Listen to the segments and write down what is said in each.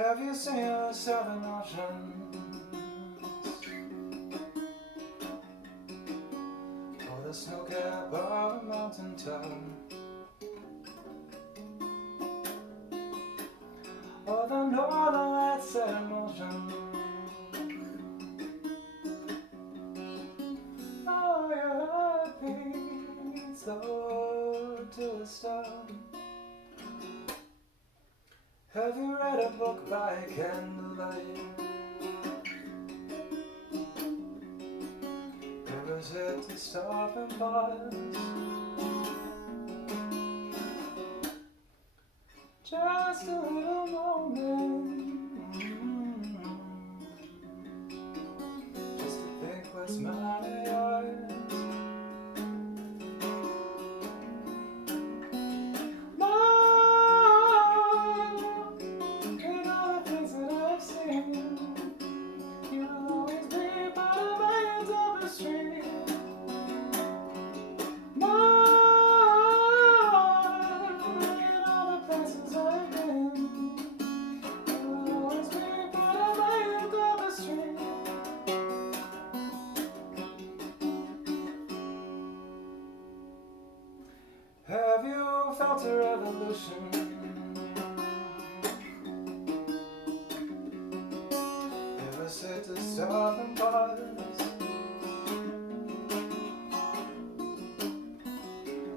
Have you seen the seven oceans? Or the snow cap of a mountain top? Or the northern lights set in motion? Oh, your heart beats low to a stone. Have you read a book by candlelight? Ever said to stop and pause? Just a little moment, just to think what's mine and yours. Have you felt a revolution? Ever said to stop and pause?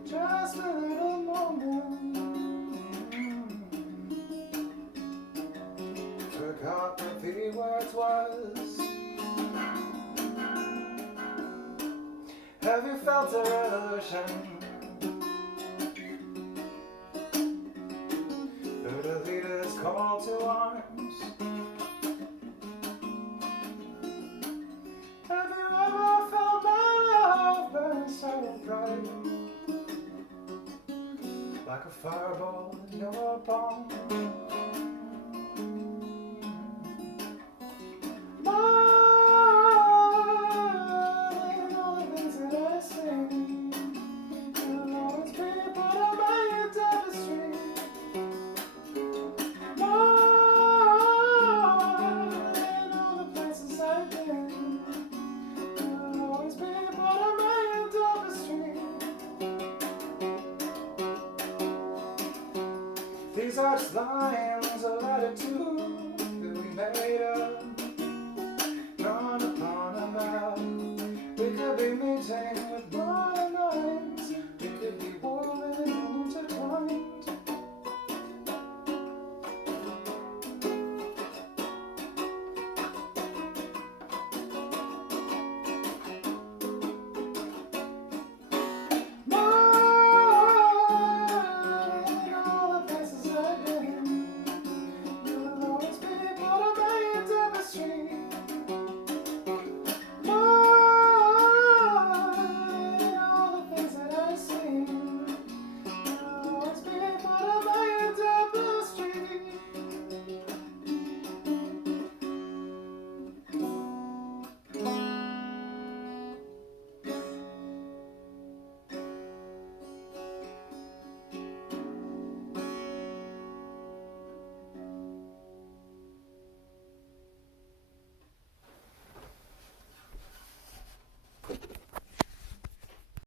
Just a little moment. Forgot what the words was. Have you felt a revolution? Heard a leader's call to arms? Have you ever felt my love burn so bright, like a fireball in your palm? These arched lines of latitude that we made up